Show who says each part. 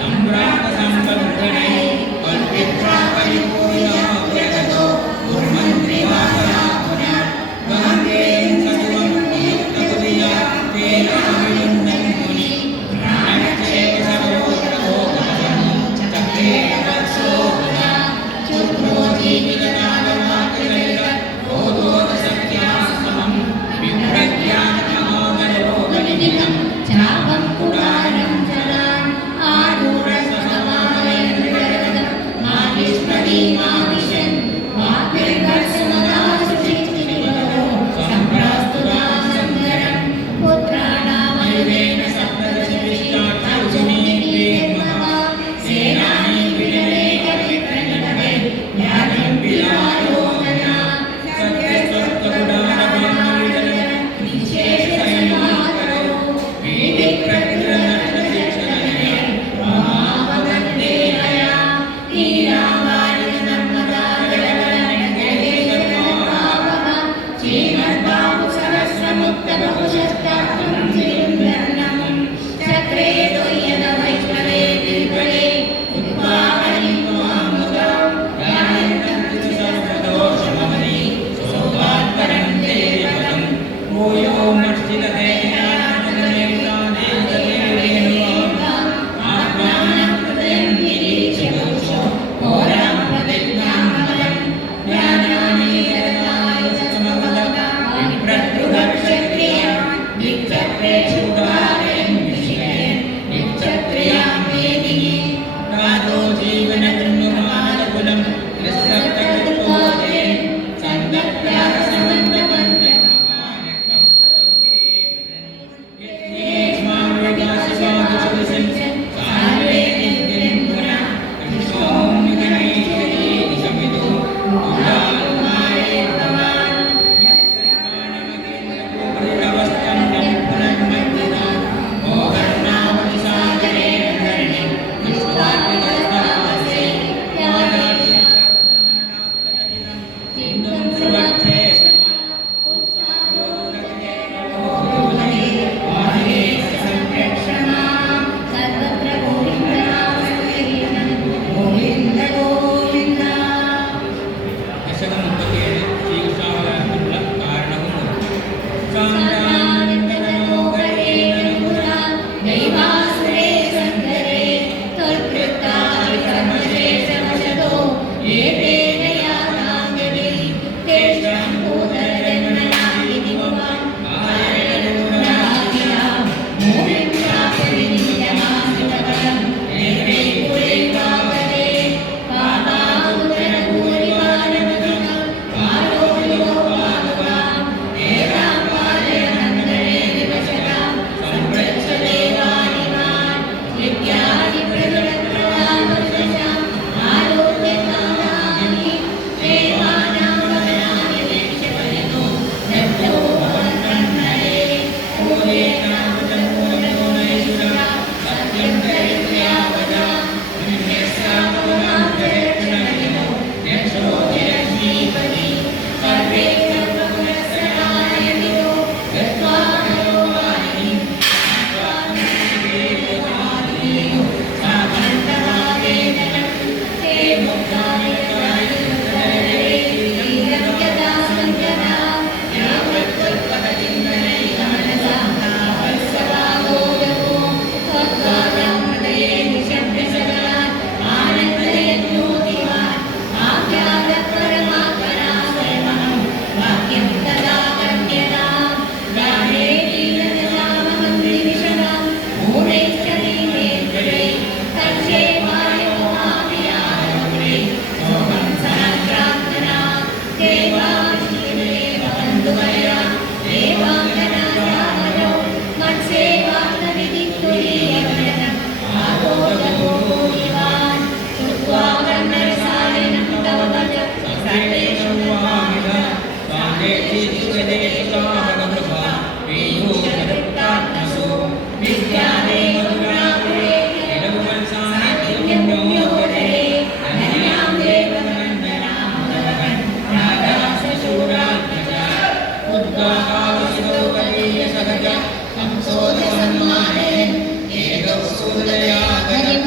Speaker 1: சம்பராம சம்பந்தனை സോദരന്മാരെ ഏകവസൂതയാകരം